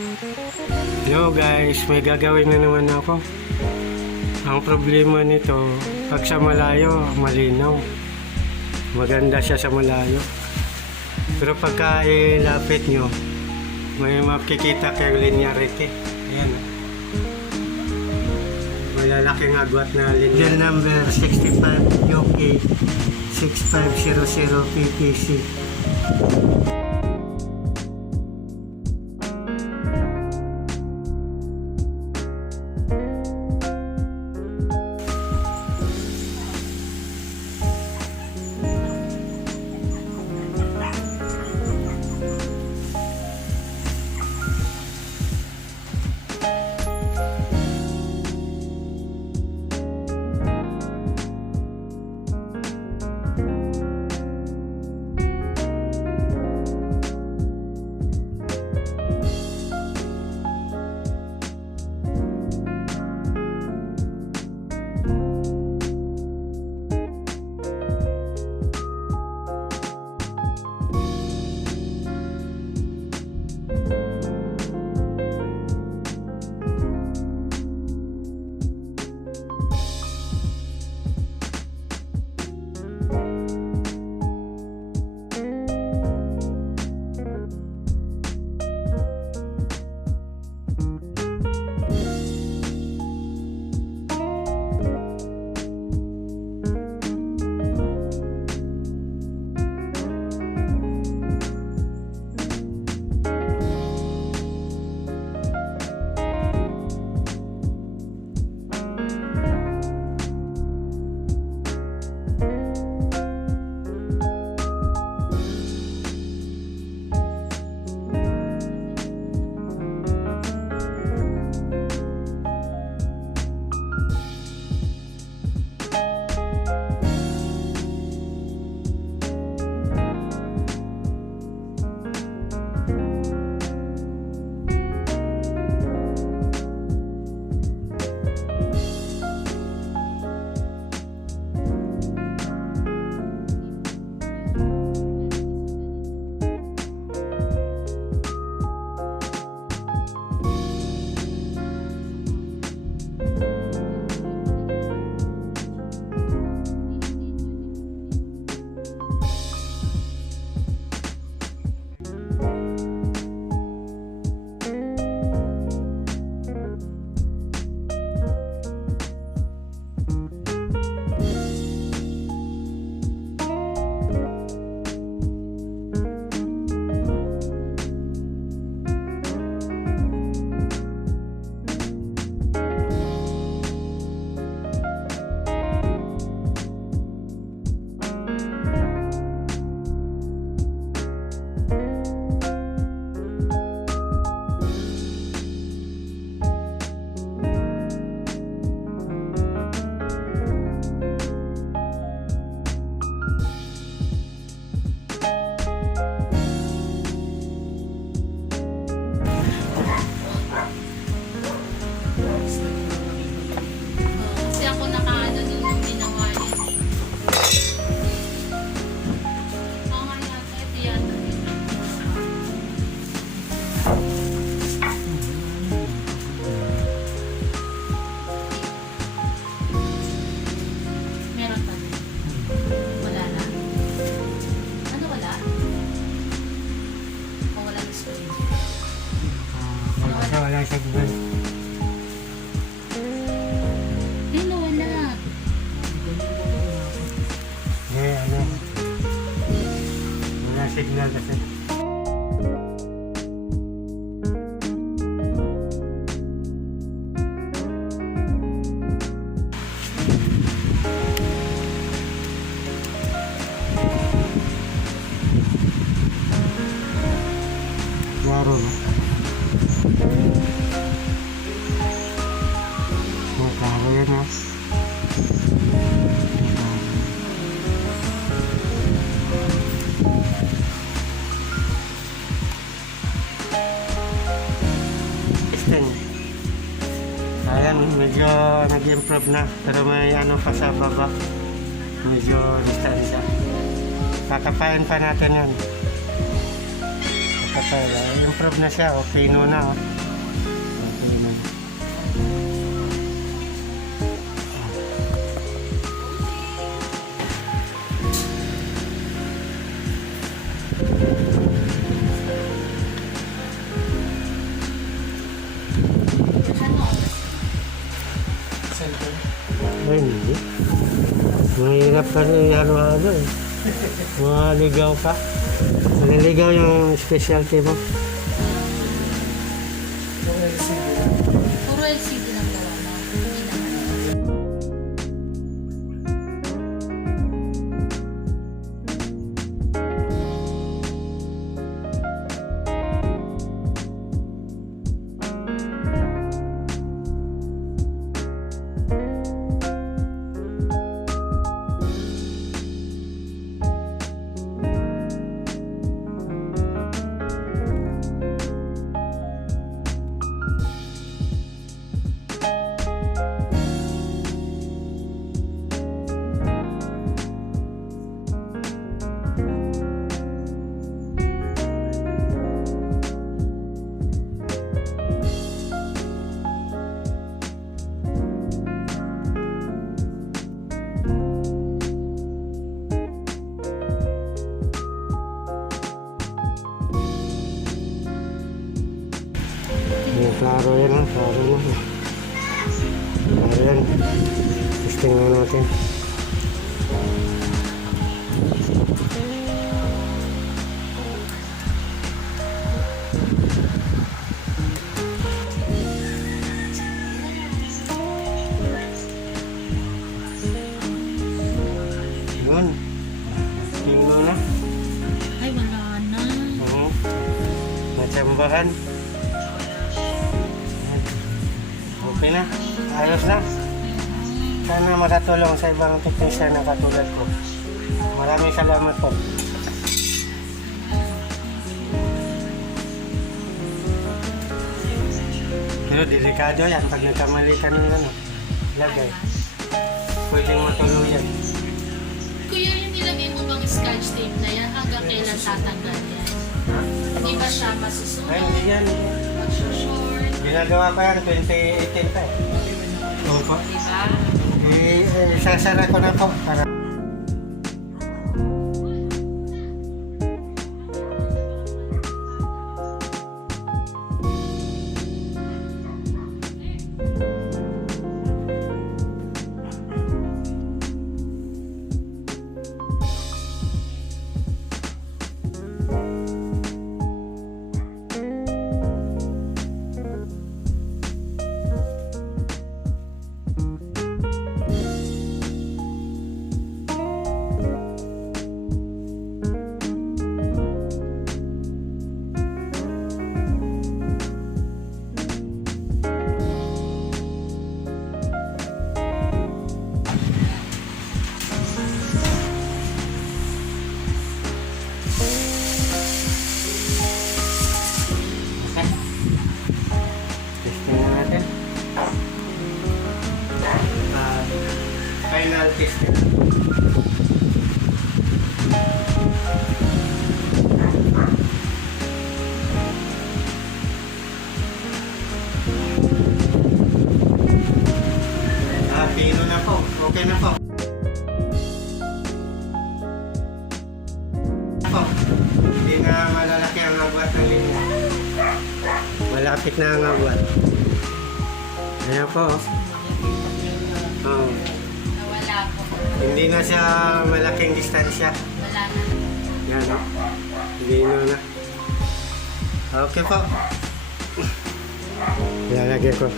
Hello guys, may gagawin na naman ako. Ang problema nito, pag sa malayo, malinaw. Maganda siya sa malayo. Pero pagka ilapit nyo, may makikita kayo linearity. Ayan. Malalaking agwat na linearity. Deal number 65 UK 6500 PPC. Wala sa Google. Hello, wala. Ano? Wala signal kasi. Klaro ba? Klaro yan ha. Ayan, medyo nag-improve na. Pero may ano pa sa baba. Medyo distansya. Kakapain pa natin yan. kapal. Improve na siya. O, pino na. O. Okay na. Ay, hindi. Mahirap ka rin halo-halo eh. Maliligaw ka. Maliligaw yung specialty mo. Puro LCD lang gawa mo. Hindi naman. Yung klaro yan ha, klaro na. Klaro yan. Testing na natin. Yun. Testing mo na. Ay, wala na. Oo. Matsambahan. Okay na. Ayos na. Sana makatulong sa ibang teknisyan na katulad ko. Maraming salamat po. Pero delikado yan. Pag nagkamali ka ng lagay, pwedeng matuluyan. Kuya, yung nilagay mo bang scotch tape na yan, hanggang kailan tatanggal yan? Ha? Hindi ba siya masusunod? Ay, hindi yan. Magsushort? Ginagawa ko yan 2018 pa eh. Opo. Diba? Isasara ko na po. Para final testing. Pino na po. Okay na po. Hindi na malalaki ang agwat ng linya. Malapit na ang agwat. Ayan po. Oh. Nawala po. Hindi na siya malaking distansya. Wala na. Yan o. Hindi na. Okay po. Lalagyan ko.